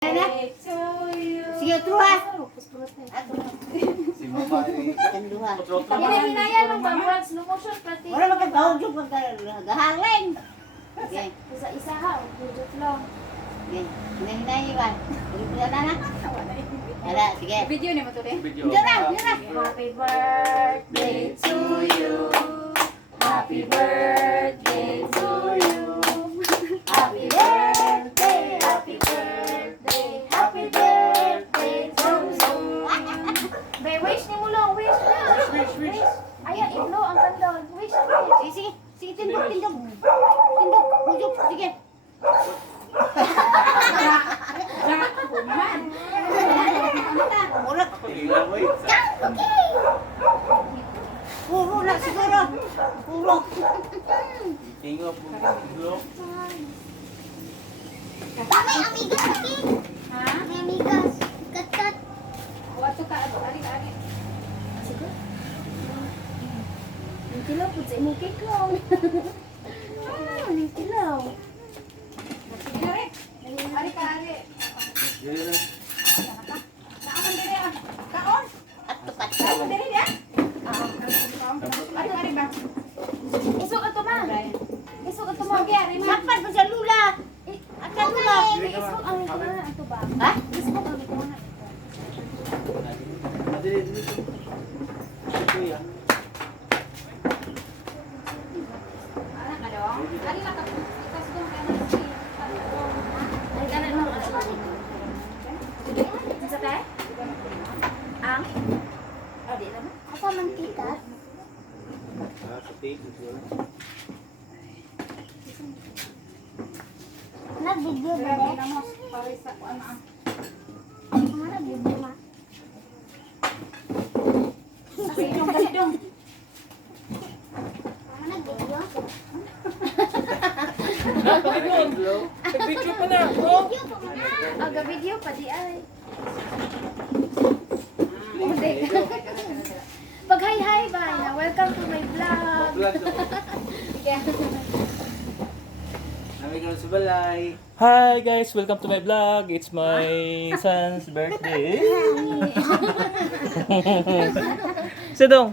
Sige, truha. Si Mama ni Truha. Hinahinaya ng bangwag, slow motion pati. Wala magkatawag yung pagkahangin. Sige, Isa-isa ha, budget lang. sige. Hinahinay ba? Ulit na. Wala, sige. Video ni mo to video. Hindi na, hindi na. Happy birthday to you. Happy birthday to you. Happy birthday, happy birthday, happy birthday to you. Be, wish ni mo lang, wish na. Wish. Ayan, iblo ang kandol. Wish, wish. Sige, sige. Sige, tindog. Tindog, ujuk, sige. Ulat. Tigilan mo eh. Puro na siguro. Puro. Tingop mo. Tingop. May amigas lagi. Ha? May amigas. Kat-kat. Wato ka, ari. Sige. Ang tilaw po sa imong cake lang. Ang tilaw. Sige na rin. Ari ka, ari. Dili na. Kaon diri ah. Kaon. At-tukat. Kaon diri ya. Ari ba? Isok ato ma. Isok ato ma. Sige, ari ma. Sakpan pa sa lula. At sa lula. Isok ang ito na ato ba? Ha? Isok ang ito na. Dili. Kuya. Ana ka dong. Ari na ka. Ikas dong ka na si. Ari ka na dong. Sa tayo? Ang? Adi na ba? Asa mantika? Sa take. Nag-video ba Grabe de? na mo. Pare sa ano ang. Nag-video ma. Kasi dong. Nag-video? Picture pa na. Aga video pa di ay. Pag hi ba? Welcome to my vlog. Nami ka sa balay. Hi guys, welcome to my vlog. It's my son's birthday. Sedong.